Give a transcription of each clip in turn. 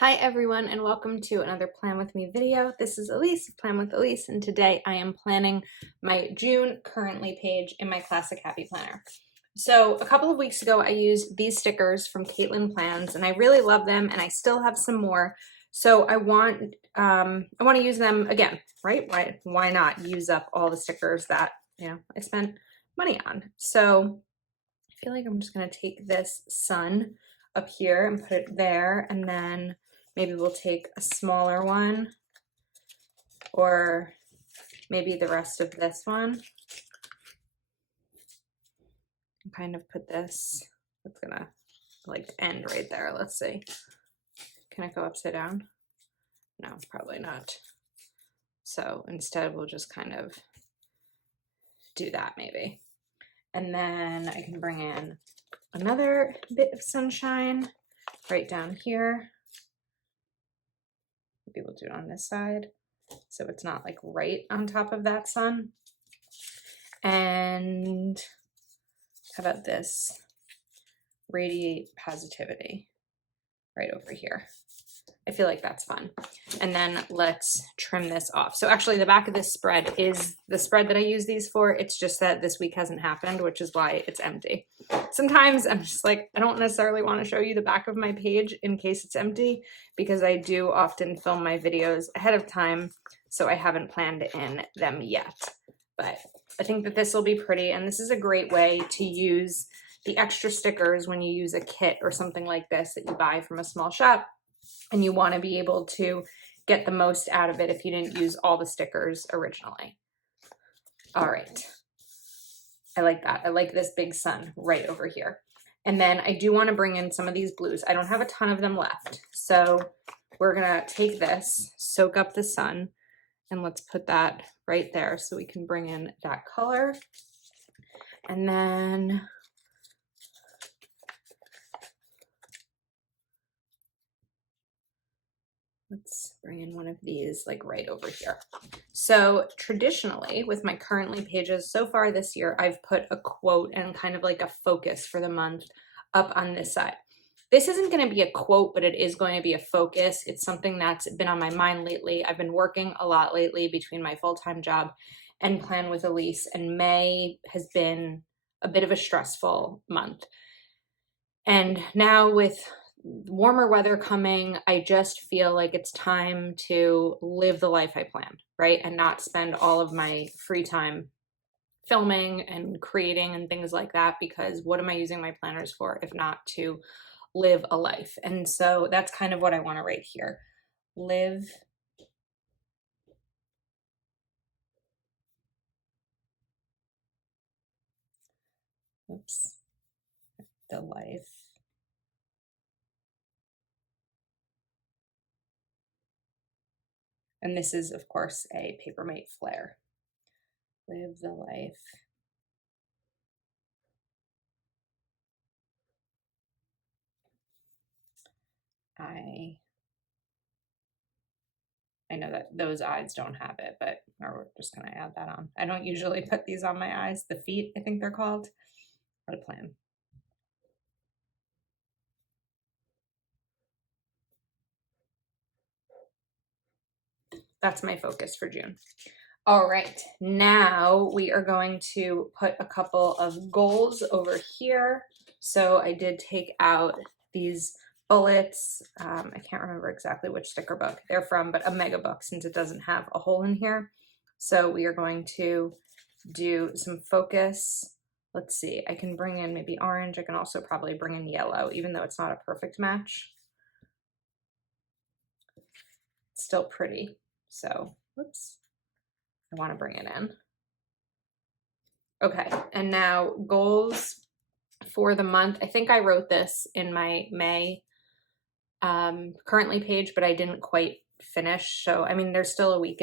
Hi everyone and welcome to another Plan With Me video. This is Elise, Plan With Elise, and today I am planning my June currently page in my Classic Happy Planner. So a couple of weeks ago I used these stickers from Caitlin Plans and I really love them and I still have some more. So I want to use them again, right? Why not use up all the stickers that I spent money on? So I feel like I'm just gonna take this sun up here and put it there, and then maybe we'll take a smaller one or maybe the rest of this one and kind of put this, it's gonna like end right there. Let's see. Can it go upside down? No, probably not. So instead we'll just kind of do that maybe. And then I can bring in another bit of sunshine right down here. Maybe we'll do it on this side so it's not like right on top of that sun. And how about this? Radiate positivity right over here. I feel like that's fun. And then let's trim this off. So actually the back of this spread is the spread that I use these for. It's just that this week hasn't happened, which is why it's empty. Sometimes I'm just like, I don't necessarily want to show you the back of my page in case it's empty, because I do often film my videos ahead of time, so I haven't planned in them yet. But I think that this will be pretty, and this is a great way to use the extra stickers when you use a kit or something like this that you buy from a small shop, and you want to be able to get the most out of it if you didn't use all the stickers originally. All right. I like that. I like this big sun right over here. And then I do want to bring in some of these blues. I don't have a ton of them left. So we're going to take this, soak up the sun, and let's put that right there so we can bring in that color. And then let's bring in one of these like right over here. So traditionally with my currently pages so far this year, I've put a quote and kind of like a focus for the month up on this side. This isn't going to be a quote, but it is going to be a focus. It's something that's been on my mind lately. I've been working a lot lately between my full-time job and Plan with Elise, and May has been a bit of a stressful month. And now with warmer weather coming, I just feel like it's time to live the life I planned, right? And not spend all of my free time filming and creating and things like that, because what am I using my planners for if not to live a life? And so that's kind of what I want to write here. Live the life and this is of course a Papermate flare. Live the life I know that those eyes don't have it, but we're just gonna add that on. I don't usually put these on my eyes. The feet, I think they're called. What a plan. That's my focus for June. All right, now we are going to put a couple of goals over here. So I did take out these bullets. I can't remember exactly which sticker book they're from, but a mega book, since it doesn't have a hole in here. So we are going to do some focus. Let's see, I can bring in maybe orange. I can also probably bring in yellow, even though it's not a perfect match. It's still pretty. So, whoops, I want to bring it in. Okay, and now goals for the month. I think I wrote this in my May currently page, but I didn't quite finish. So, I mean, there's still a week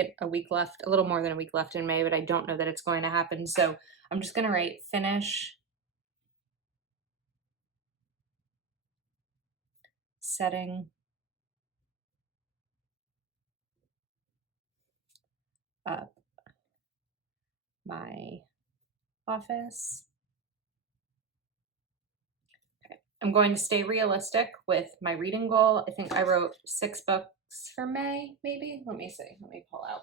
left, a little more than a week left in May, but I don't know that it's going to happen. So I'm just going to write finish setting up my office. Okay. I'm going to stay realistic with my reading goal. I think I wrote 6 books for May, maybe. Let me see. Let me pull out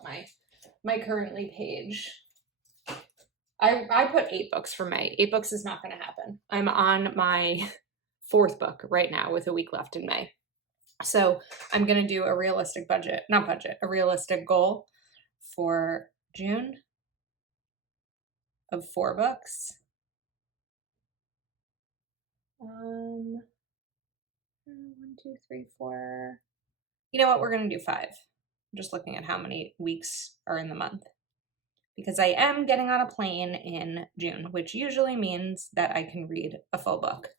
my currently page. I put 8 books for May. 8 books is not going to happen. I'm on my 4th book right now with a week left in May. So I'm going to do a realistic a realistic goal for June of 4 books. 1, 2, 3, 4. You know what? We're going to do 5. I'm just looking at how many weeks are in the month. Because I am getting on a plane in June, which usually means that I can read a full book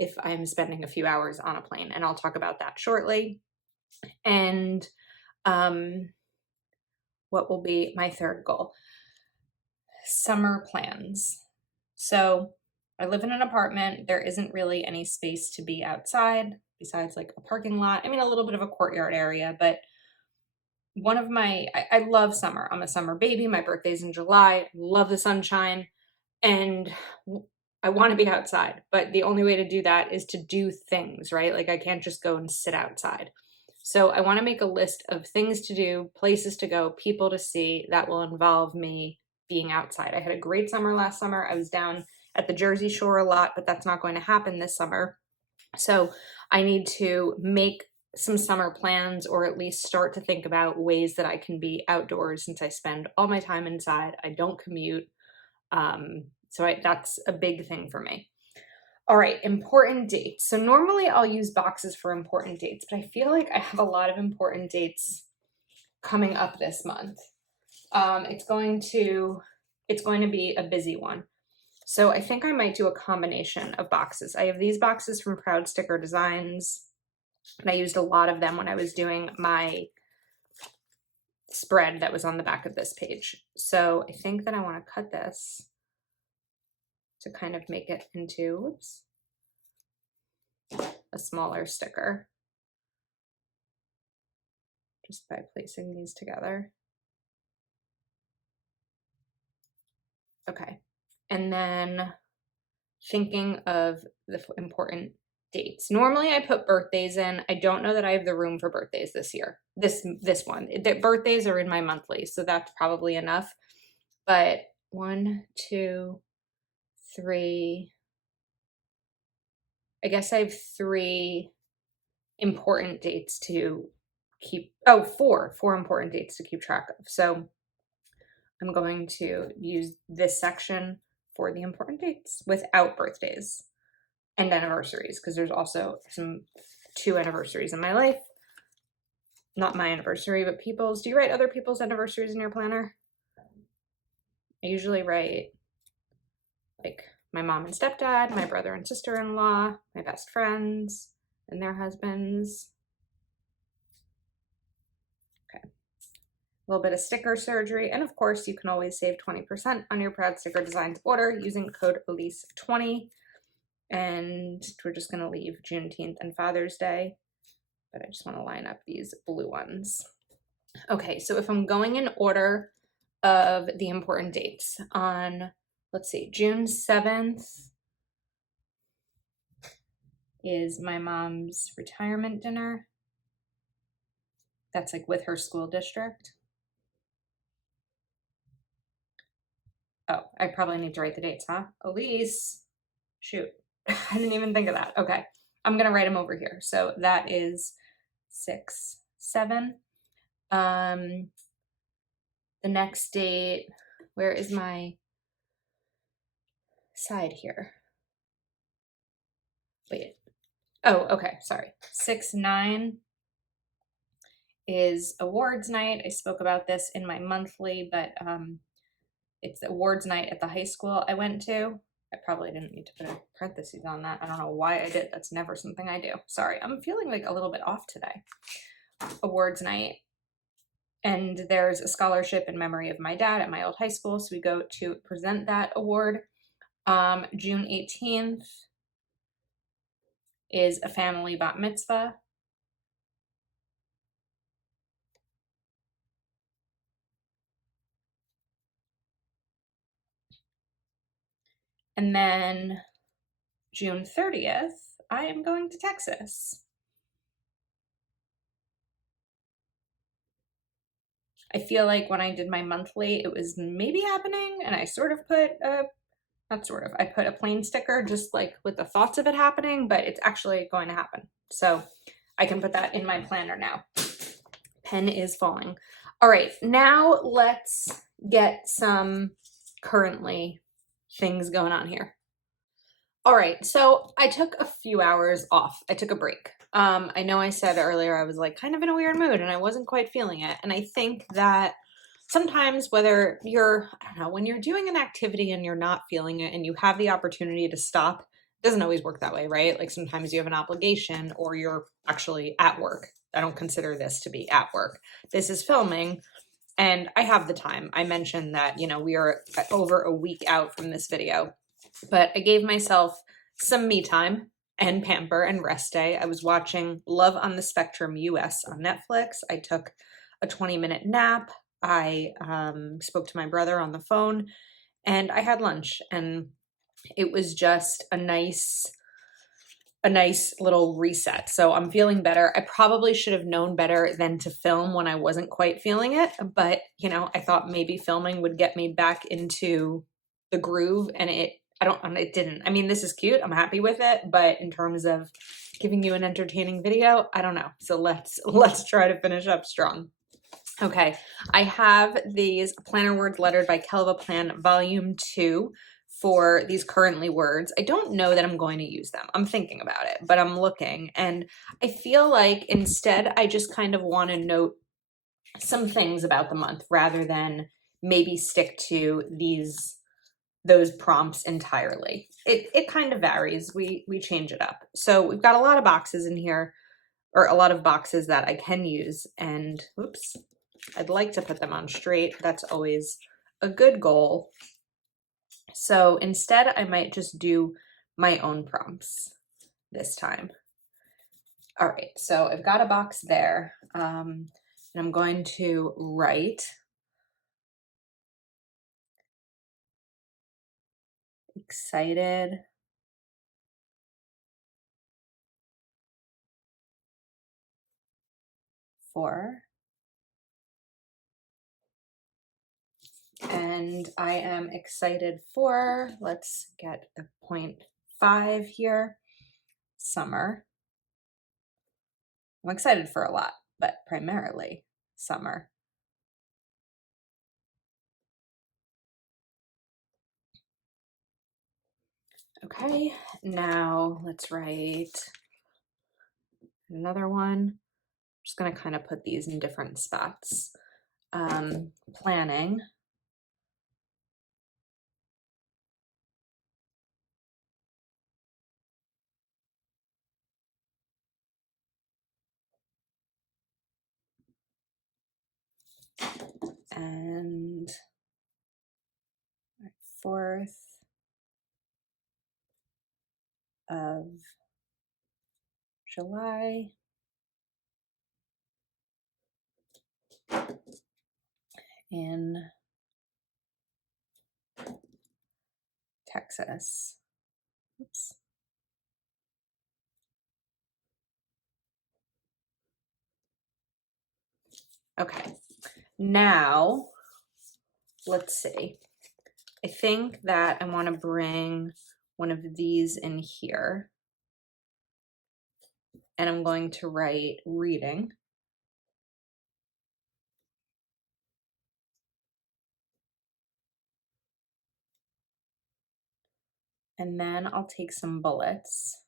if I'm spending a few hours on a plane. And I'll talk about that shortly. And what will be my 3rd goal? Summer plans. So I live in an apartment. There isn't really any space to be outside besides like a parking lot. I mean, a little bit of a courtyard area, but I love summer. I'm a summer baby. My birthday's in July. Love the sunshine. And I want to be outside, but the only way to do that is to do things, right? Like I can't just go and sit outside. So I want to make a list of things to do, places to go, people to see that will involve me being outside. I had a great summer last summer. I was down at the Jersey Shore a lot, but that's not going to happen this summer. So I need to make some summer plans, or at least start to think about ways that I can be outdoors since I spend all my time inside. I don't commute. That's a big thing for me. All right, important dates. So normally I'll use boxes for important dates, but I feel like I have a lot of important dates coming up this month. It's going to be a busy one. So I think I might do a combination of boxes. I have these boxes from Proud Sticker Designs, and I used a lot of them when I was doing my spread that was on the back of this page. So I think that I want to cut this to kind of make it into, a smaller sticker just by placing these together. Okay, and then thinking of the important dates. Normally I put birthdays in. I don't know that I have the room for birthdays this year. This one. The birthdays are in my monthly, so that's probably enough. But 1, 2, 3. I guess I have 3 important dates to keep. Oh, 4 important dates to keep track of. So I'm going to use this section for the important dates without birthdays and anniversaries, because there's also 2 anniversaries in my life. Not my anniversary, but people's. Do you write other people's anniversaries in your planner? I usually write like my mom and stepdad, my brother and sister-in-law, my best friends, and their husbands. Okay. A little bit of sticker surgery. And of course, you can always save 20% on your Proud Sticker Designs order using code Elise20. And we're just going to leave Juneteenth and Father's Day, but I just want to line up these blue ones. Okay, so if I'm going in order of the important dates, on, let's see, June 7th is my mom's retirement dinner. That's like with her school district. Oh, I probably need to write the dates, huh? Elise, shoot. I didn't even think of that. Okay, I'm gonna write them over here. So that is 6, 7. The next date, where is my side here? Wait. Oh, okay, sorry. 6, 9 is awards night. I spoke about this in my monthly, but it's awards night at the high school I went to. I probably didn't need to put a parentheses on that. I don't know why I did. That's never something I do. Sorry, I'm feeling like a little bit off today. Awards night. And there's a scholarship in memory of my dad at my old high school. So we go to present that award. June 18th is a family bat mitzvah. And then June 30th, I am going to Texas. I feel like when I did my monthly, it was maybe happening, and I sort of put a, not sort of, I put a plain sticker just like with the thoughts of it happening, but it's actually going to happen. So I can put that in my planner now. Pen is falling. All right, now let's get some currently things going on here. All right, so I took a few hours off. I took a break. I know I said earlier I was like kind of in a weird mood and I wasn't quite feeling it. And I think that sometimes whether you're, I don't know, when you're doing an activity and you're not feeling it and you have the opportunity to stop, it doesn't always work that way, right? Like sometimes you have an obligation or you're actually at work. I don't consider this to be at work. This is filming and I have the time. I mentioned that, you know, we are over a week out from this video, but I gave myself some me time and pamper and rest day. I was watching Love on the Spectrum US on Netflix. I took a 20-minute nap. I spoke to my brother on the phone and I had lunch, and it was just a nice little reset. So I'm feeling better. I probably should have known better than to film when I wasn't quite feeling it, but you know, I thought maybe filming would get me back into the groove, and it didn't. I mean, this is cute. I'm happy with it, but in terms of giving you an entertaining video, I don't know. So let's try to finish up strong. Okay, I have these Planner Words Lettered by Kelva Plan Volume 2 for these currently words. I don't know that I'm going to use them. I'm thinking about it, but I'm looking, and I feel like instead I just kind of want to note some things about the month rather than maybe stick to those prompts entirely. It kind of varies. We change it up. So we've got a lot of boxes in here, or a lot of boxes that I can use, and oops, I'd like to put them on straight. That's always a good goal. So instead, I might just do my own prompts this time. All right, so I've got a box there, and I'm going to write excited for, and I am excited for, let's get a 0.5 here, summer. I'm excited for a lot, but primarily summer. Okay, now let's write another one. I'm just gonna kind of put these in different spots. Planning. And 4th of July in Texas. Oops. Okay, now let's see. I think that I want to bring one of these in here, and I'm going to write reading. And then I'll take some bullets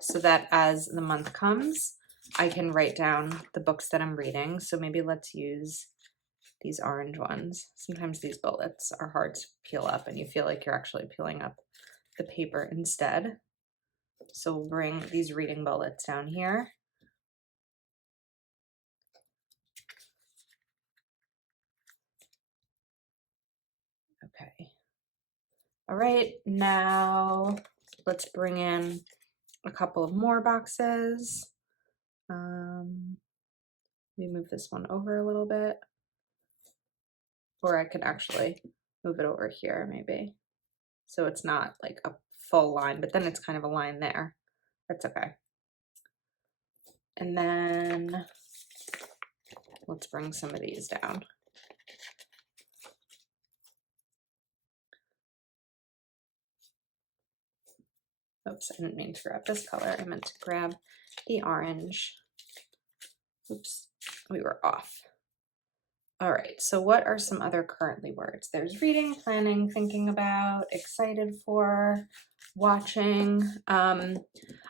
so that as the month comes, I can write down the books that I'm reading. So maybe let's use these orange ones. Sometimes these bullets are hard to peel up and you feel like you're actually peeling up the paper instead. So we'll bring these reading bullets down here. Okay. All right, now let's bring in a couple of more boxes. Let me move this one over a little bit. Or I could actually move it over here maybe. So it's not like up full line, but then it's kind of a line there. That's okay. And then let's bring some of these down. Oops, I didn't mean to grab this color. I meant to grab the orange. Oops, we were off. All right, so what are some other currently words? There's reading, planning, thinking about, excited for, watching. I'm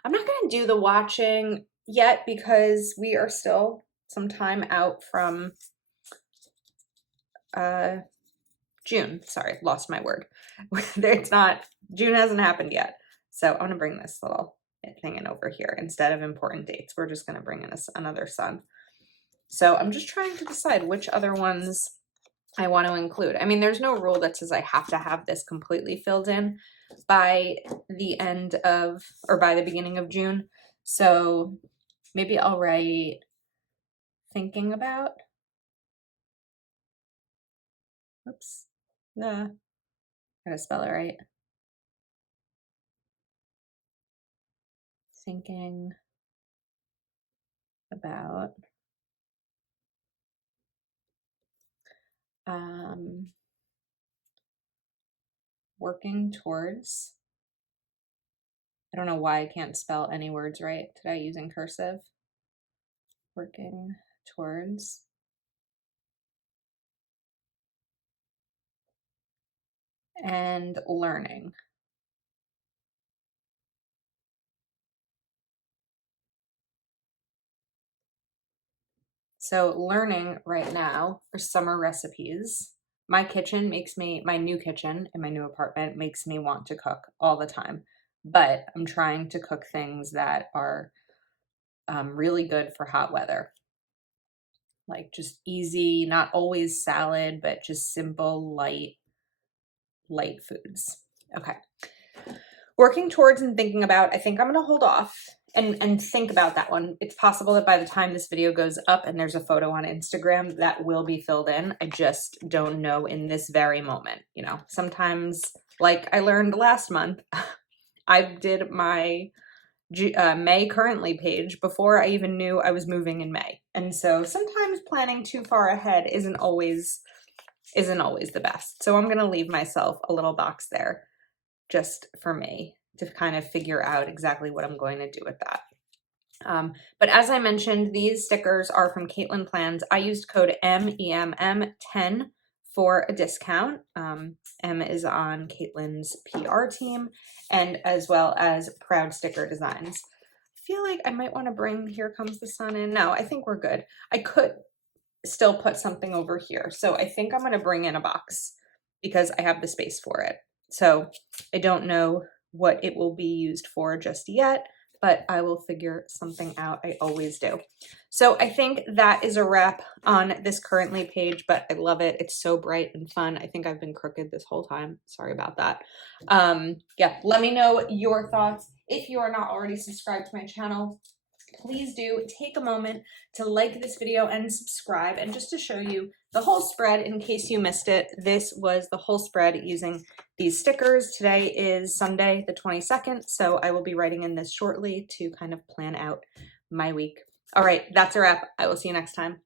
not gonna do the watching yet because we are still some time out from June. Sorry, lost my word. It's not, June hasn't happened yet. So I'm gonna bring this little thing in over here. Instead of important dates, we're just gonna bring in another sun. So I'm just trying to decide which other ones I want to include. I mean, there's no rule that says I have to have this completely filled in by the end of, or by the beginning of June. So maybe I'll write thinking about. Oops. Nah. Gotta spell it right. Thinking about working towards. I don't know why I can't spell any words right today using cursive. Working towards and learning. So learning right now for summer recipes. My kitchen makes me, my new kitchen in my new apartment makes me want to cook all the time. But I'm trying to cook things that are really good for hot weather. Like just easy, not always salad, but just simple, light foods. Okay. Working towards and thinking about, I think I'm going to hold off and think about that one. It's possible that by the time this video goes up and there's a photo on Instagram that will be filled in. I just don't know in this very moment. You know, sometimes, like I learned last month, I did my May currently page before I even knew I was moving in May. And so sometimes planning too far ahead isn't always the best. So I'm going to leave myself a little box there just for me to kind of figure out exactly what I'm going to do with that. But as I mentioned, these stickers are from Caitlin Plans. I used code MEMM10 for a discount. M is on Caitlin's PR team, and as well as Proud Sticker Designs. I feel like I might want to bring Here Comes the Sun in. No, I think we're good. I could still put something over here. So I think I'm going to bring in a box because I have the space for it. So I don't know what it will be used for just yet, but I will figure something out. I always do. So I think that is a wrap on this currently page, but I love it. It's so bright and fun. I think I've been crooked this whole time. Sorry about that. Yeah, let me know your thoughts. If you are not already subscribed to my channel, please do take a moment to like this video and subscribe. And just to show you the whole spread in case you missed it, this was the whole spread using these stickers. Today is Sunday the 22nd, so I will be writing in this shortly to kind of plan out my week. All right, that's a wrap. I will see you next time.